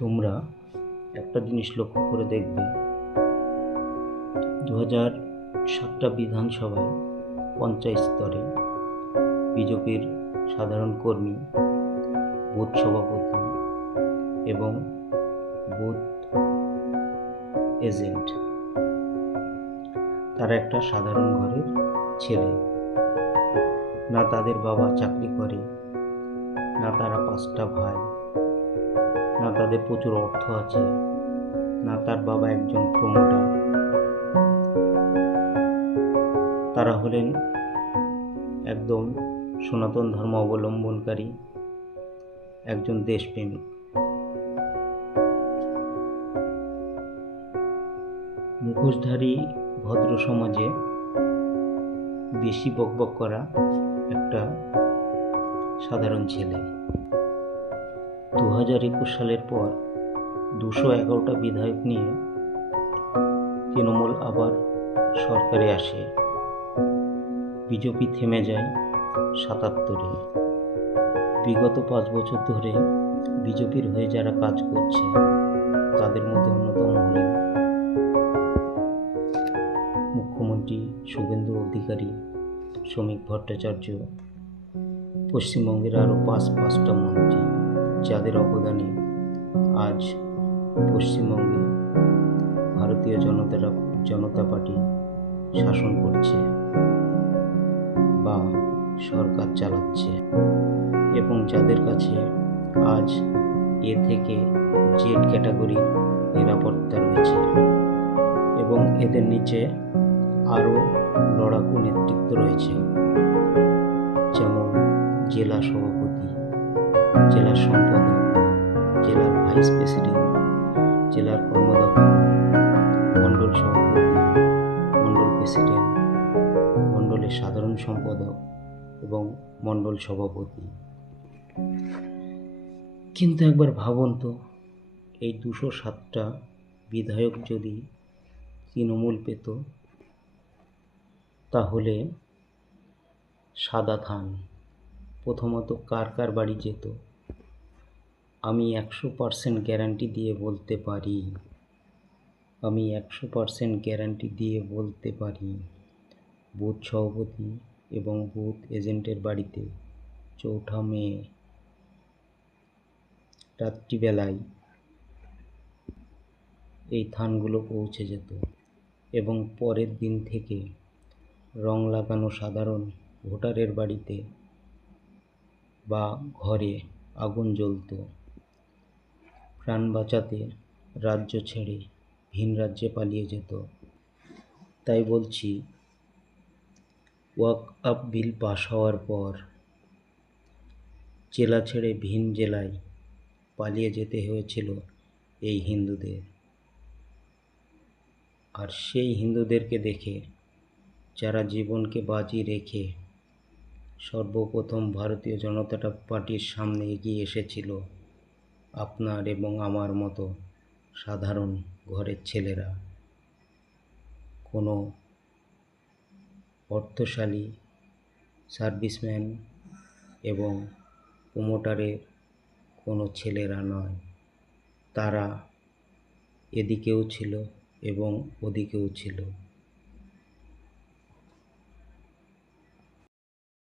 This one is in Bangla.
তোমরা একটা জিনিস লক্ষ্য করে দেখবে, 2007টা বিধানসভায় পঞ্চায়েত স্তরে বিজেপির সাধারণ কর্মী, বুথ সভাপতি এবং বুথ এজেন্ট তারা একটা সাধারণ ঘরের ছেলে। না তাদের বাবা চাকরি করে, না তারা 5টা ভাই, না তাদের প্রচুর অর্থ আছে, না তার বাবা একজন প্রমোটার। তারা হলেন একদম সনাতন ধর্ম অবলম্বনকারী একজন দেশপ্রেমিক। মুখোশধারী ভদ্র সমাজে বেশি বকবক করা একটা সাধারণ ছেলে। 2021 সালের পর 211টা বিধায়ক নিয়ে তৃণমূল আবার সরকারে আসে। বিজেপি থেমে যায় 77-এ। বিগত 5 বছর ধরে বিজেপির হয়ে যারা কাজ করছে তাদের মধ্যে অন্যতম হলেন মুখ্যমন্ত্রী শুভেন্দু অধিকারী, শ্রমিক ভট্টাচার্য, পশ্চিমবঙ্গের আরও 5টা মন্ত্রী, যাদের অবদানে আজ পশ্চিমবঙ্গে ভারতীয় জনতা পার্টি শাসন করছে বা সরকার চালাচ্ছে, এবং যাদের কাছে আজ এ থেকে জেড ক্যাটাগরি নিরাপত্তা রয়েছে, এবং এদের নিচে আরও লড়াকু নেতৃত্ব রয়েছে, যেমন জেলা সভাপতি, জেলার সম্পাদক, জেলার ভাইস প্রেসিডেন্ট, জেলার কর্মদক্ষ, মণ্ডল সভাপতি, মণ্ডল প্রেসিডেন্ট, মণ্ডলের সাধারণ সম্পাদক এবং মণ্ডল সভাপতি। কিন্তু একবার ভাবুন তো, এই 207টা বিধায়ক যদি তৃণমূল পেত, তাহলে সাদা ধান প্রথমত কার কার বাড়ি যেত? আমি 100% গ্যারান্টি দিয়ে বলতে পারি, বুথ সভাপতি এবং বুথ এজেন্টের বাড়িতে 4ঠা মে রাত্রিবেলায় এই ধানগুলো পৌঁছে যেত, এবং পরের দিন থেকে রং লাগানো সাধারণ ভোটারের বাড়িতে বা ঘরে আগুন জ্বলত। প্রাণ বাঁচাতে রাজ্য ছেড়ে ভিন রাজ্যে পালিয়ে যেত। তাই বলছি, ওয়াকফ বিল পাস হওয়ার পর জেলা ছেড়ে ভিন জেলায় পালিয়ে যেতে হয়েছিল এই হিন্দুদের। আর সেই হিন্দুদেরকে দেখে যারা জীবনকে বাজি রেখে সর্বপ্রথম ভারতীয় জনতা পার্টির সামনে এগিয়ে এসেছিল আপনার এবং আমার মতো সাধারণ ঘরের ছেলেরা, কোনো অর্থশালী সার্ভিসম্যান এবং প্রমোটারের কোনো ছেলেরা নয়। তারা এদিকেও ছিল এবং ওদিকেও ছিল।